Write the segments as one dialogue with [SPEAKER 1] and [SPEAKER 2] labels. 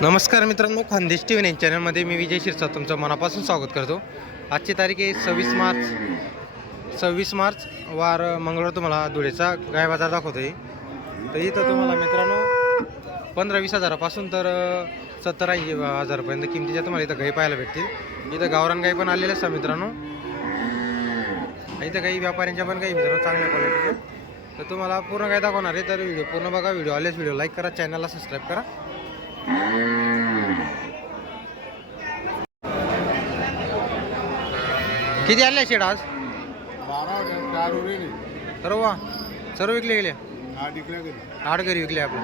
[SPEAKER 1] नमस्कार मित्रांनो Khandesh T V चॅनलमध्ये मी विजय शिरसा तुमचं मनापासून स्वागत करतो. आजची तारीख आहे सव्वीस मार्च. सव्वीस मार्च वार मंगळवार तुम्हाला धुळेचा गाय बाजार दाखवतो आहे तर इथं तुम्हाला मित्रांनो पंधरा वीस हजारापासून तर सत्तर ऐंशी हजारपर्यंत किमतीच्या तुम्हाला इथं गाई पाहायला भेटतील. इथं गावरान गाई पण आलेल्या असतात मित्रांनो. इथं काही व्यापाऱ्यांच्या पण काही मित्रांनो चांगल्या क्वालिटीच्या तर तुम्हाला पूर्ण काय दाखवणार आहे तर व्हिडिओ पूर्ण बघा. व्हिडिओ आलेच व्हिडिओ लाईक करा चॅनलला सबस्क्राईब करा. किती आणले शेड आज?
[SPEAKER 2] बारा चार उरेले
[SPEAKER 1] सर्व? सर्व विकले गेले?
[SPEAKER 2] आठ इकडे गेले.
[SPEAKER 1] आठ घरी विकले आपण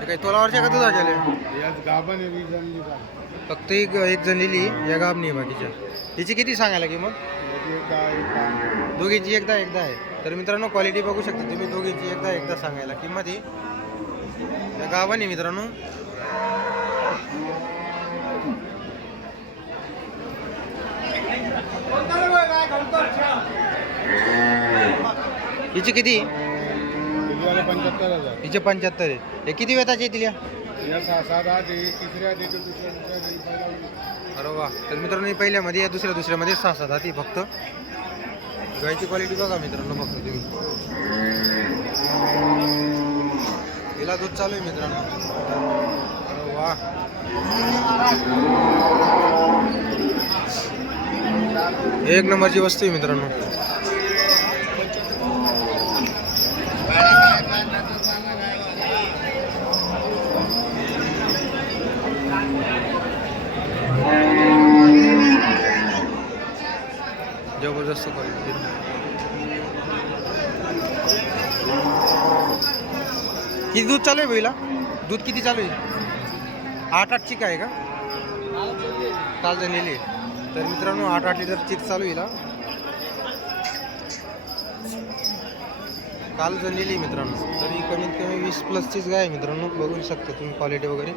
[SPEAKER 1] हे काही तोलावरच्या का तुझा गेले
[SPEAKER 2] गाभण आहे वीस
[SPEAKER 1] फक्त एक एक जण लिहिली या गाब नाही बाकीच्या. हिची किती सांगायला की मग
[SPEAKER 2] याची एक दहा एक पाच.
[SPEAKER 1] दोघींची एकदा एकदा आहे. तर मित्रांनो क्वालिटी बघू शकता तुम्ही. दोघींची एकदा एकदा सांगायला किंमत ही. गावाने मित्रांनो. हिची किती?
[SPEAKER 2] पंच्याहत्तर हजार
[SPEAKER 1] हिचे पंच्याहत्तर आहे. हे किती वेताची आहे तिला
[SPEAKER 2] या? सहा सात आठ आहे तिसऱ्या देतो दुसऱ्या दुसऱ्या पहिला
[SPEAKER 1] अरे वा. तर मित्रांनो ही पहिल्यामध्ये या दुसऱ्या दुसऱ्यामध्ये सहा सात हाती फक्त. गायची क्वालिटी बघा मित्रांनो फक्त तुम्ही. पहिला दूध चालू आहे मित्रांनो. अरे वा. एक नंबरची वस्तू आहे मित्रांनो. जबरदस्त क्वालिटी किती दूध चालू आहे पहिला दूध किती चालू आहे? आठ आठ चिक आहे का? काल झालेली आहे. तर मित्रांनो आठ आठ लिटर चिक चालू आहे काल झालेली आहे मित्रांनो. तरी कमीत कमी वीस प्लसचीच गाय आहे मित्रांनो. बघू शकता तुम्ही क्वालिटी वगैरे.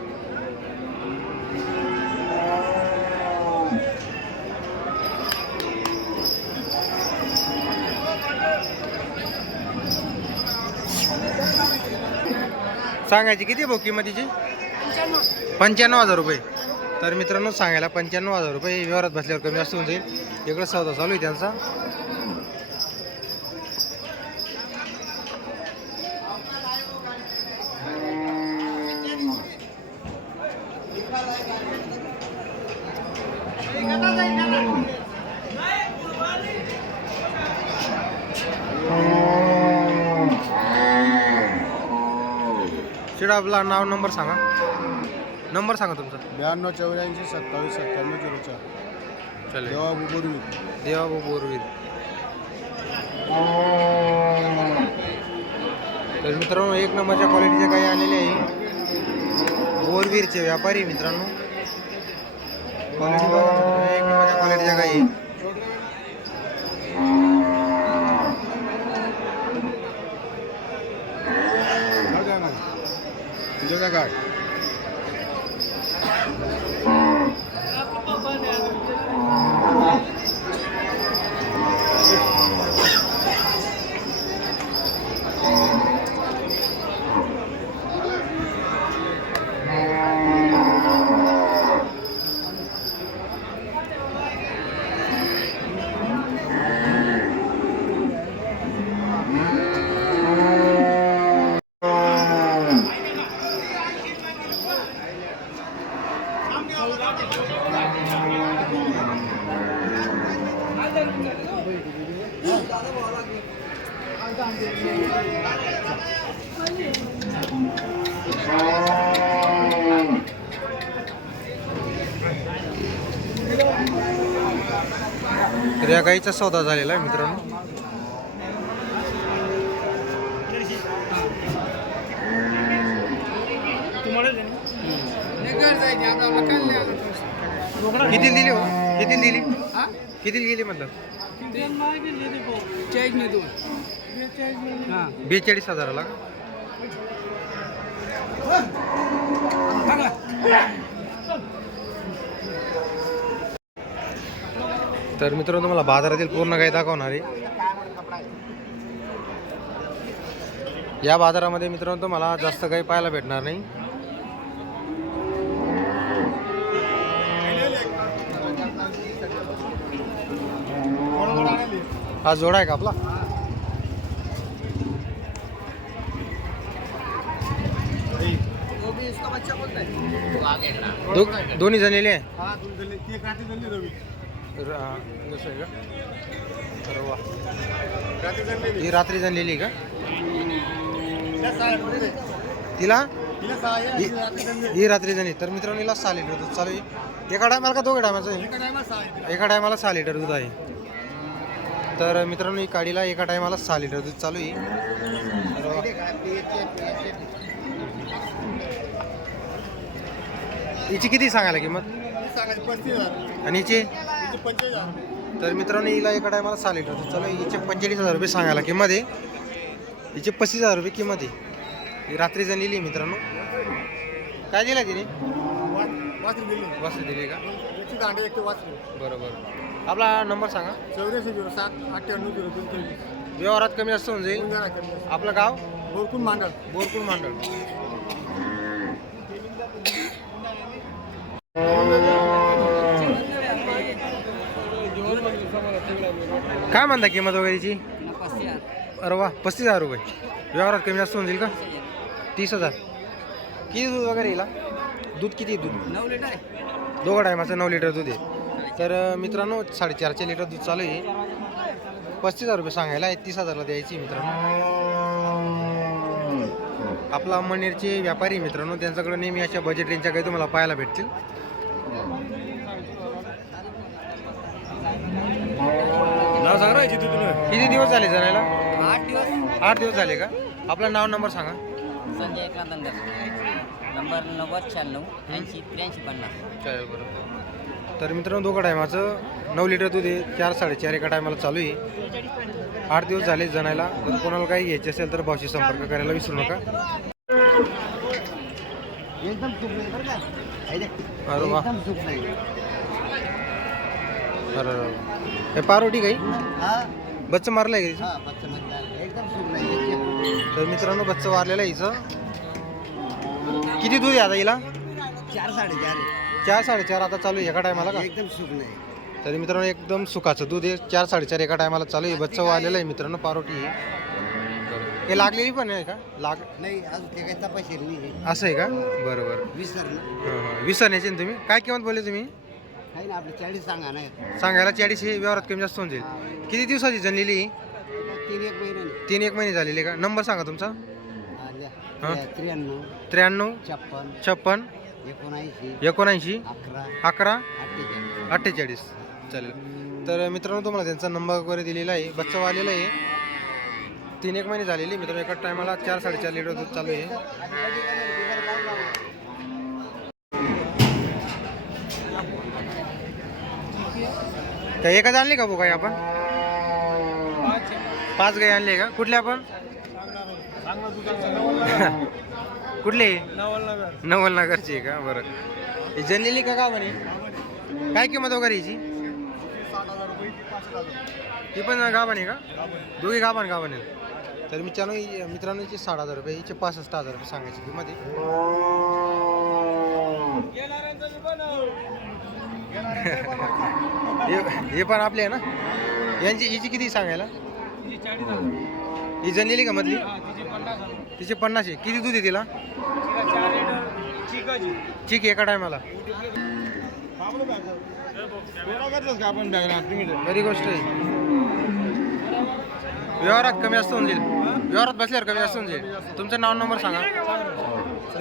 [SPEAKER 1] सांगायची किती भाऊ किंमतीची पंच्याण्णव हजार रुपये. तर मित्रांनो सांगायला पंच्याण्णव हजार रुपये व्यवहारात बसल्यावर कमी जास्त होऊन जाईल. इकडं सौदा चालू आहे त्यांचा. शेड आपला नाव नंबर सांगा. नंबर सांगा तुमचा.
[SPEAKER 2] ब्याण्णव चौऱ्याऐंशी सत्तावीस सत्त्याण्णव झिरो चार.
[SPEAKER 1] चालेल
[SPEAKER 2] देवा बुबुर्वी
[SPEAKER 1] देवा बोरवीर. तर मित्रांनो एक नंबरच्या क्वालिटीच्या काही आलेले आहे. बोरवीरचे व्यापारी मित्रांनो. क्वालिटी बघा मित्रांनो, एक नंबरच्या क्वालिटीच्या काही
[SPEAKER 2] জোনাঘাট
[SPEAKER 1] तर या गाईचा सौदा झालेला आहे मित्रांनो. किती दिली हो? किती दिली? किती गेली मतलब बेचाळीस हजाराला. तर मित्रांनो तुम्हाला बाजारातील पूर्ण काही दाखवणार आहे. या बाजारामध्ये मित्रांनो तुम्हाला जास्त काही पाहायला भेटणार नाही. हा जोडा आहे का आपला? दो दोन्ही जणलेले आहे?
[SPEAKER 2] हा दोन झाले. ती एक रात्री झाली रवी.
[SPEAKER 1] र- हा, जसं आहे का? अरे वा.
[SPEAKER 2] रात्री झालेली.
[SPEAKER 1] ही रात्री आहे का?
[SPEAKER 2] तिला सहा आहे, बरोबर. आहे.
[SPEAKER 1] तिला?
[SPEAKER 2] तिला सहा आहे, आणि रात्री झालेली.
[SPEAKER 1] ही रात्री जणी तर मित्रांनो हिला सहा लिटर दूध चालू आहे. एका टायमाला का दोघं टायमाचं आहे?
[SPEAKER 2] एका टायमाला सहा आहे तिला.
[SPEAKER 1] एका टायमाला सहा लिटर दूध आहे. तर मित्रांनो ही काडीला एका टायमाला सहा लिटर दूध चालू आहे. तर. हिची किती सांगायला किंमत?
[SPEAKER 2] ती सांगायची पस्तीस हजार
[SPEAKER 1] आणि हिची?
[SPEAKER 2] तिची पंचेचाळीस हजार
[SPEAKER 1] तर मित्रांनो हिला एका टायमाला सहा लिटर. दूध चालू हिचे पंचेचाळीस हजार रुपये सांगायला किंमत आहे. हिचे पस्तीस हजार रुपये किंमत आहे. ही रात्री आहे मित्रांनो. काय दिला तिने?
[SPEAKER 2] वा- वासरी दिली
[SPEAKER 1] वस्तू दिली का?
[SPEAKER 2] दांडे वासरी
[SPEAKER 1] बरोबर. आपला नंबर सांगा.
[SPEAKER 2] चौऱ्याऐंशी झिरो सात अठ्ठ्याण्णव झिरो दोन तेवीस
[SPEAKER 1] व्यवहारात कमी जास्त होऊन जाईल. आपलं गाव?
[SPEAKER 2] बोरकून मांडळ
[SPEAKER 1] बोरकुल मांडळ काय म्हणता किंमत वगैरेची? अरे वा पस्तीस हजार रुपये. व्यवहारात कमी जास्त होऊन जाईल का? तीस हजार. किती दूध वगैरे येईल? दूध किती आहे दूध?
[SPEAKER 3] नऊ लिटर आहे.
[SPEAKER 1] दोघं टायमाचं नऊ लिटर दूध आहे. तर मित्रांनो साडेचारशे लिटर दूध चालू आहे. पस्तीस हजार रुपये सांगायला आहे तीस हजारला द्यायची मित्रांनो. आपला अंमळनेरचे व्यापारी मित्रांनो त्यांच्याकडे नेहमी अशा बजेट रेंजच्या काही तुम्हाला पाहायला भेटतील.
[SPEAKER 2] नाव
[SPEAKER 1] किती दिवस झाले जाण्याला
[SPEAKER 3] आठ दिवस.
[SPEAKER 1] आठ दिवस झाले का? आपला नाव नंबर सांगा.
[SPEAKER 3] संजय कांदंगर नंबर नव्वद शहाण्णव ऐंशी त्र्याऐंशी पन्नास.
[SPEAKER 1] चालेल बरोबर तर मित्रांनो दोघं टायमाचं नऊ लिटर दूध आहे. चार साडेचार एका टायमाला चालू आहे. आठ दिवस झाले जणायला जर कोणाला काही घ्यायचे असेल तर भावशी संपर्क करायला विसरू नका.
[SPEAKER 3] एकदम
[SPEAKER 1] अरे वा.
[SPEAKER 3] एकदम
[SPEAKER 1] अरे पारोटी काही?
[SPEAKER 3] हा.
[SPEAKER 1] बच्च मारलं आहे का हिचं? तर मित्रांनो बच्च मारलेलं आहे हिचं. किती दूध आहे आता हिला?
[SPEAKER 3] चार साडेचार आहे.
[SPEAKER 1] चार साडेचार आता चालू आहे एका टायमाला का?
[SPEAKER 3] एकदम सूप नाही.
[SPEAKER 1] तरी मित्रांनो एकदम सुखाचं दूध आहे. चार साडेचार एका टायमाला चालू आहे. बच्चा आलेलं आहे मित्रांनो पारोटी ही. हे लागलेली पण आहे का? लाग
[SPEAKER 3] नाही अजून ते काही तपासेल नाही.
[SPEAKER 1] असं आहे का? बरं बरं.
[SPEAKER 3] विसरलं.
[SPEAKER 1] हं, हं. विसरण्याचे तुम्ही? काय किंमत बोलले तुम्ही?
[SPEAKER 3] आहे ना आपले चाळीस सांगा नाही
[SPEAKER 1] सांगायला चाळीस हे व्यवहारात कमी जास्त होऊन जाईल. किती दिवसाची जनलेली ही?
[SPEAKER 3] तीन एक महिन्याने
[SPEAKER 1] तीन एक महिने झालेली का? नंबर सांगा तुमचा.
[SPEAKER 3] हा. त्र्याण्णव.
[SPEAKER 1] त्र्याण्णव
[SPEAKER 3] छप्पन.
[SPEAKER 1] छप्पन
[SPEAKER 3] एकोणऐंशी.
[SPEAKER 1] एकोणऐंशी
[SPEAKER 3] अकरा.
[SPEAKER 1] अकरा
[SPEAKER 3] अठ्ठेचाळीस.
[SPEAKER 1] अठ्ठेचाळीस. चालेल. तर मित्रांनो तुम्हाला त्यांचा नंबर वगैरे दिलेला आहे. बच्चा आलेला आहे. तीन एक महिने झालेली. मित्रांनो एका टायमाला चार साडेचार लिटर दूध चालू आहे. काय एकच आणली का भाऊ काही आपण? पाच गाई आणले का? कुठले आपण? कुठले? नवल नगरची आहे का? बरं. ही जनलेली का का म्हणे काय किंमत वगैरे हिची? ती पण गाभण आहे का? दोघी गाभण गाभण आहे तर मित्रांनो मित्रांनो हिचे साठ हजार रुपये हिचे पासष्ट हजार रुपये सांगायची किंमत आहे. हे- हे पण आपले आहे ना? यांची हिची किती सांगायला? ही जनलेली का मधली? तिचे पन्नास आहे. किती दूध आहे तिला? ठीक आहे एका टायमाला. बरी गोष्ट आहे व्यवहारात कमी जास्त होऊन जाईल. व्यवहारात बसल्यावर कमी जास्त होऊन जाईल. तुमचं नाव नंबर सांगा.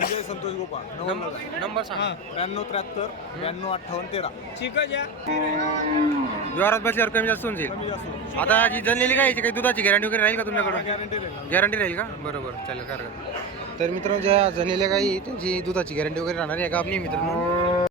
[SPEAKER 2] संजय संतोष गोपाळ.
[SPEAKER 1] नंबर नंबर सांगा.
[SPEAKER 2] त्र्याण्णव त्र्याहत्तर ब्याण्णव अठ्ठावन्न तेरा.
[SPEAKER 1] व्यवहारात बसल्यावर कमी जास्त होऊन जाईल. आता जी जनलेली काय याची काही दुधाची गॅरंटी वगैरे राहील का तुमच्याकडून?
[SPEAKER 2] गॅरंटी राहील
[SPEAKER 1] गॅरंटी राहील का? बरोबर चालेल काय हरकत नाही. तर मित्रांनो ज्या जनलेल्या गाई त्यांची दुधाची गॅरंटी वगैरे राहणार आहे. का आपली मित्रांनो.